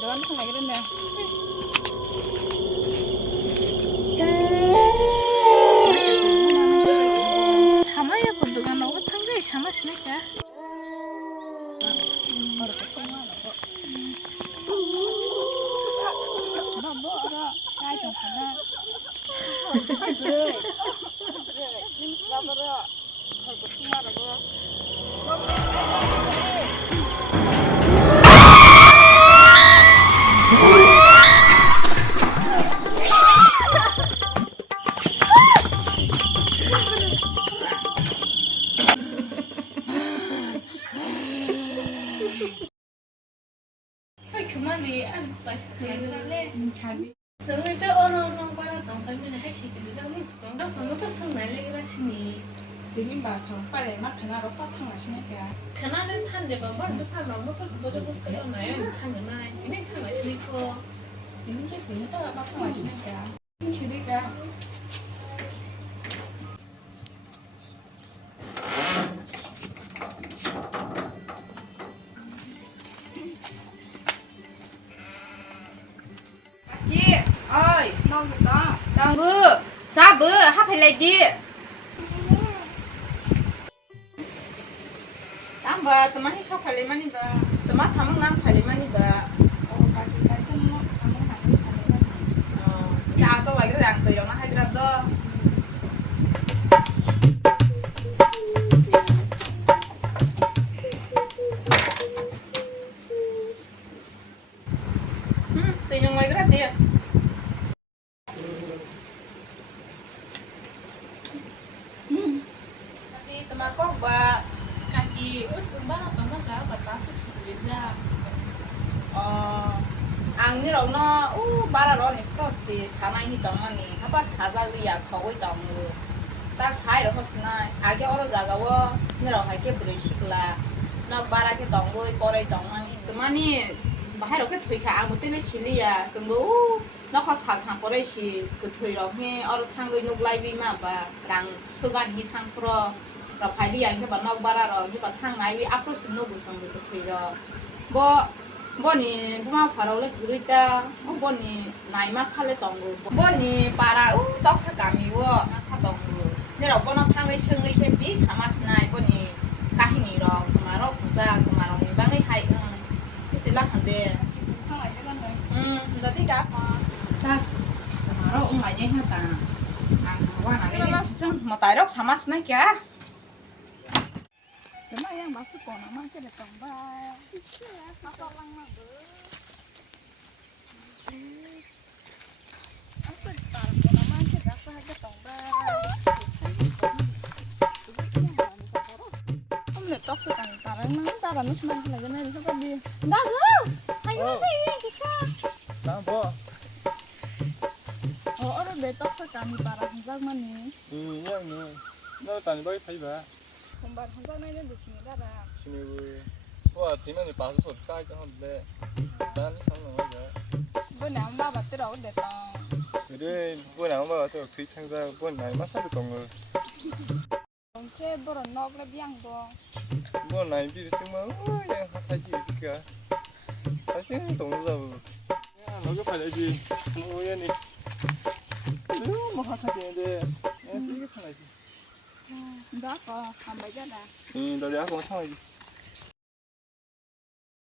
너한테 왜 그랬네. 사마야 건도가 너가 탄거에 사마시니까. 어렵게 통화하는 거. 너 뭐라? 나이 좀 하나. 그래. 님 가버려. 걸고 통화하고. Khumali ăn tại sao lên 자기. sướng cho ôn ôn qua là tổng phải mình hay chỉ cái trong những sướng đó còn nó có sướng này lên ra xin nhỉ 되긴 봐서 빨리 막 그나로 빠탕 마시니까. khana lên san để bảo bắt nó san nó mất có được cái đó này thằng cái này cái này thằng này xin cô 되는 게 되니까 빠탕 마시니까. 힘쓰니까. Chị ơi, đâu rồi đó? tao bữa, sao bữa hấp hay là chị? Tao bà, tao mang shop hay là mani bà, tao mang samang nam hay là mani bà. 가서 사먹 하는 거. Ya sao lại cái đàn từ nó hay cái đó. Từ nhau ngoài cái đó đi. Đi tao mang có bà. kaki ước chúng bác là tổng bác giáo và ta sẽ xử lý ra Ang ni raw na bara raw ni prosi sanay ni tamani haba sajal ya khawai tamu tak sai ro hosna age oro jaga wo ni raw ha ke brishikla na bara ke tongoi porai tamani tamani bahai ro ke thui kha ang mutile silia sungbo na kho sa thang porai si ke thui ro he oro thangoi nuklai bi ma ba rang sogan hi thang pro ro phai li ang ke ba nok bara ro hi ba thang ngai bi apro sino bu sung ke thui ro bo boni buma farole kurita boni naima sale tongo boni para tok sa kami wo sa tongo ne ro bono thangai chungai khesi samas nai boni kahini ro kumaro kuga kumaro ni bangai hai sila hande 탕 알게 됐네. dati ka ta kumaro umai ne ha ta wa na ne stang matai rok samas nai kya 정말 그냥 맛을 거나만 그랬던 봐. 맛살랑만 그. 맛을 따라 거나만 그랬어 하겠던 봐. hôm nay tóc sẽ càng 따라 nó 따라 nó xem là cái này nó có đi. Đó rồi. Hay quá đi kìa. 나 뭐? ở đây tóc sẽ càng 따라 항상 많이. 그냥 뭐, 너 다니 바이 파이바. không bạn 항상 này nên được xin ra là. 신이고, 와, 뒤면이 빠져서 까이까 한데, 난 상관 없어. bữa nào ba bà tới đâu để tao. 그래, 뭐 나오면 또 뒤창자 뭐 나이 마사도 동을, còn cái bữa đó nó là biang đó. 뭐 나이 비리 쓰면, 그냥 하타지 이렇게. 사실 동자. 야, 너가 봐야지. 뭐야니? 뭐 하타지인데, 이게 하나지. đó có làm mấy cái này. 너 내가 뭐 상하지.